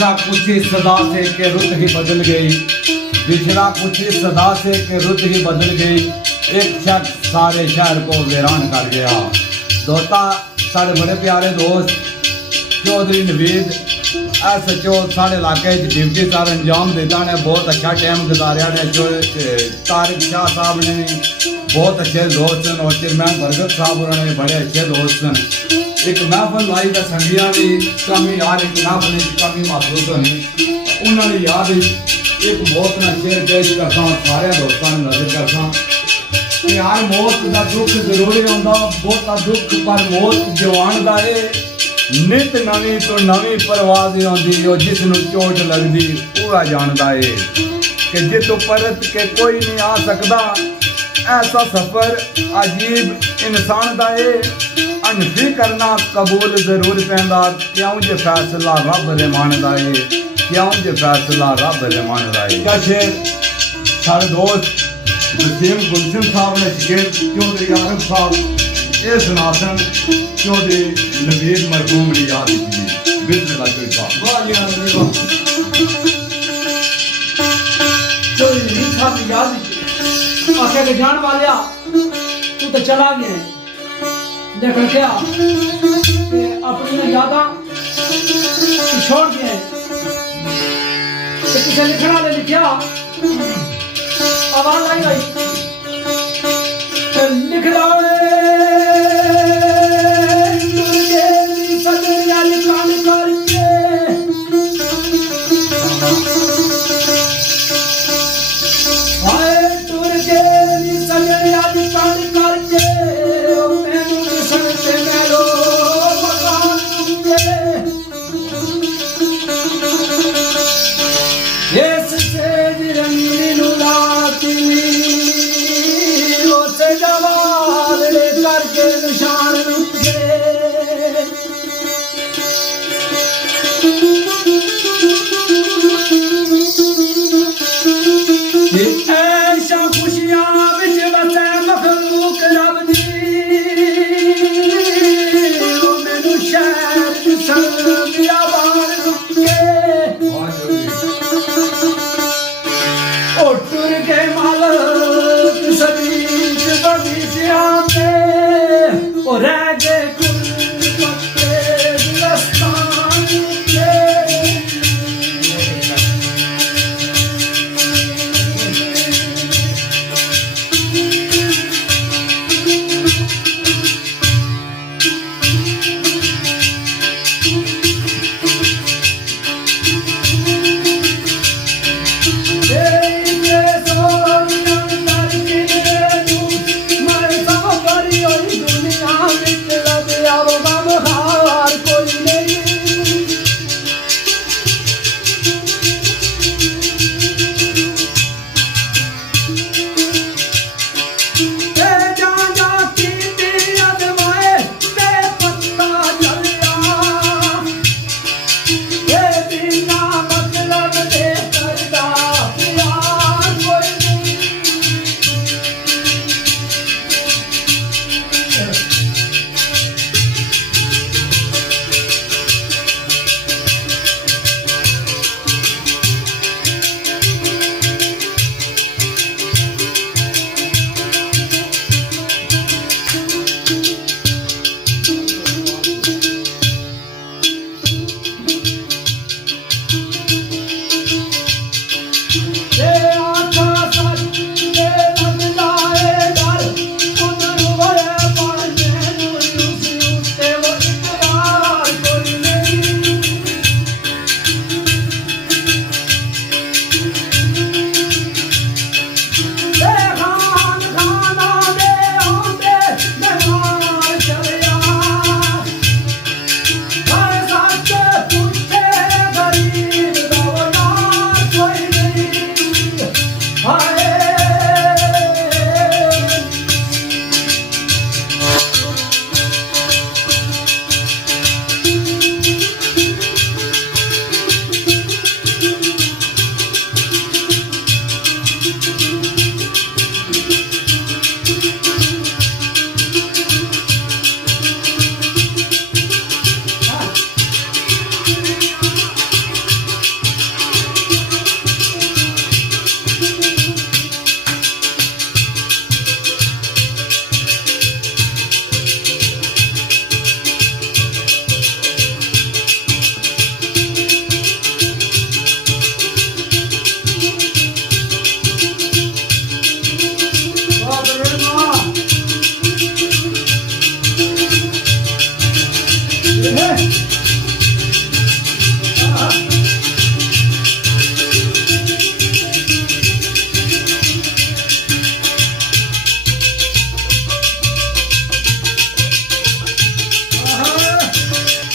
बिछड़ा कुछ इस सदा से कि रुत ही बदल गई, बिछड़ा कुछ इस सदा से कि रुत ही बदल गई, एक शख्स सारे शहर को वीरान कर गया। दोस्ता साढ़े बड़े प्यारे दोस्त चौधरी नवीद SHO साढ़े इलाके ड्यूटी सार अंजाम देता ने बहुत अच्छा टाइम गुजारिया ने। जो तारिक शाह साहब ने बहुत अच्छे दोस्त हैं और चेयरमैन बरगत साहब उन्होंने बड़े अच्छे दोस्त हैं। एक महफल लाई तो संगिया की कमी यार एक महफल की कमी महसूस होनी, उन्होंने याद एक मौत ना शेर पेश करता सारे दोस्तों ने नजर करता यार मौत का दुख जरूरी आता, बहुता दुख पर मौत जवान का है। नित नवी तो नवी परवाज आती जिसनू चोट लगती पूरा जानता है कि जितों परत के कोई नहीं आ सकता। ऐसा सफर अजीब इंसान का है, अनफी करना कबूल जरूर पैंदा, क्यों जे फैसला रब रहमान दा है, क्यों जे फैसला रब रहमान दा है। क्या शेर सारे दोस्त वसीम गुलशन साहब ने शेर चौधरी आरफ साहब ये सुनासन चौधरी नवीद मरहूम ने याद की बिस्मिल्लाह चौधरी नवीद साहब ने याद आखे के जान वालिया तू तो चला गया लेकिन क्या अपनी यादा छोड़ गए किसी लिखने वाले लिखा आवाज आई भाई लिख रहा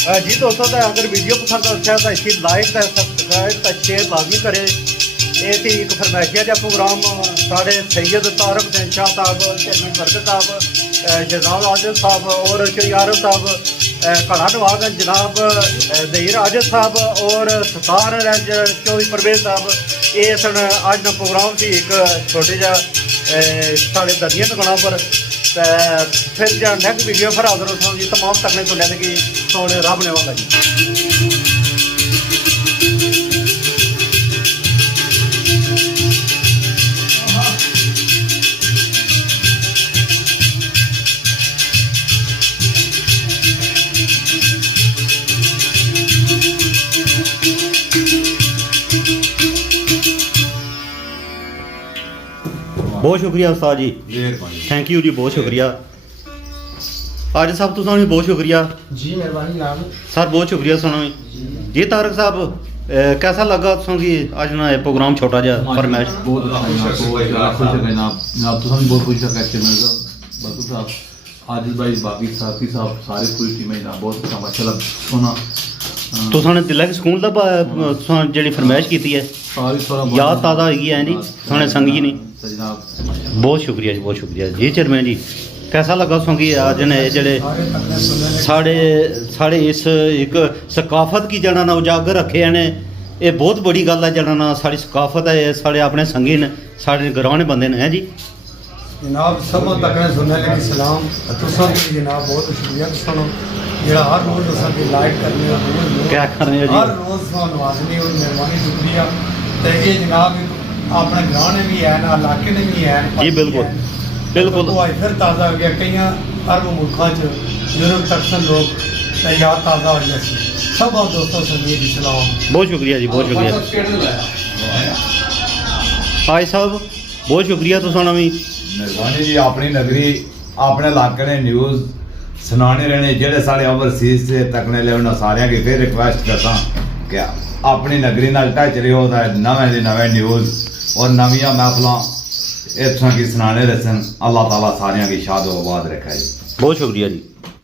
जी दोस्तों तो अगर वीडियो पसंद आया तो इसी लाइक तो सब्सक्राइब तो शेयर लाजमी करे। ये थी एक फरमाइशिया का प्रोग्राम साढ़े सैयद तारक दिन शाह साहब, चेयरमैन बरकत साहब, जनाब आजिद साहब और श्री आरफ साहब, कड़ा नवाज जनाब जहीर आजिद साहब और सतार रंज चौधरी परवेज साहब। ये सन अज का प्रोग्राम से एक छोटे जा साढ़े दरिया दुकाना पर। फिर जो नैक्सट वीडियो फिर हाजिर हो जी तमाम तकने तो लेने की सोने रब ने वाला जी। बहुत शुक्रिया उस्ताद जी, ਮਿਹਰਬਾਨੀ थैंक यू जी, बहुत शुक्रिया आज साहब तुसा भी बहुत शुक्रिया जी मेहरबानी जनाब सर, बहुत शुक्रिया सुनो जी तारक साहब। कैसा लगा तुसा कि आज ना ये प्रोग्राम छोटा जा फरमाइश बहुत अच्छा जनाब, खुश है जनाब। जनाब तो हम बहुत खुश है कैसे मेरे साहब बतू साहब आदिल भाई बाकी साथी साहब सारे पूरी टीम है जनाब, बहुत अच्छा माशाल्लाह सोना तुसा ने दिल के स्कूल दा तुसा जेडी फरमाइश की है सारी सोना याद ताज़ा होगी है जी तुसा संगी नहीं। जनाब बहुत शुक्रिया जी, बहुत शुक्रिया जी। चेयरमैन जी कैसा लगा तुसा कि आज ने जेडे साढ़े साढ़े इस एक सकाफत की जड़ा ना उजागर रखे हैं ने, ये बहुत बड़ी गल है। जड़ा ना साड़ी सकाफत है, साढ़े अपने संगी ने, साढ़े गराने बंदे ने हैं जी। जनाब सब तक सुनने लगी सलाम तुसा भी जनाब बहुत शुक्रिया तुसानो जेड़ा हर रोज तुसा की लाइक करने और रोज क्या कर रहे हो हर जी? रोज तुसा नवाजनी और मेहरबानी शुक्रिया। ते ये जनाब अपने ग्राने भी है ना इलाके ने भी है जी बिल्कुल बिल्कुल तो आज फिर ताज़ा हो गया कई अरब मुल्कों च यूरोप तक सन लोग ते याद ताज़ा हो गया सब दोस्तों संगी की सलाम। बहुत शुक्रिया जी, बहुत शुक्रिया भाई साहब, बहुत शुक्रिया तुसा भी। ਮਿਹਰਬਾਨੀ जी। अपनी नगरी अपने इलाके ने न्यूज़ सुनाने रहने जेडे साढ़े ओवरसीज से तकने ले उन्हें सारिया की फिर रिक्वेस्ट करता कि अपनी नगरी नाल टच रहे हो नवे दी नवे न्यूज़ और नवियां महफलों इत्थों की सुनाने रसन। अल्लाह ताला सारिया की शाद आबाद रखे जी। बहुत शुक्रिया जी।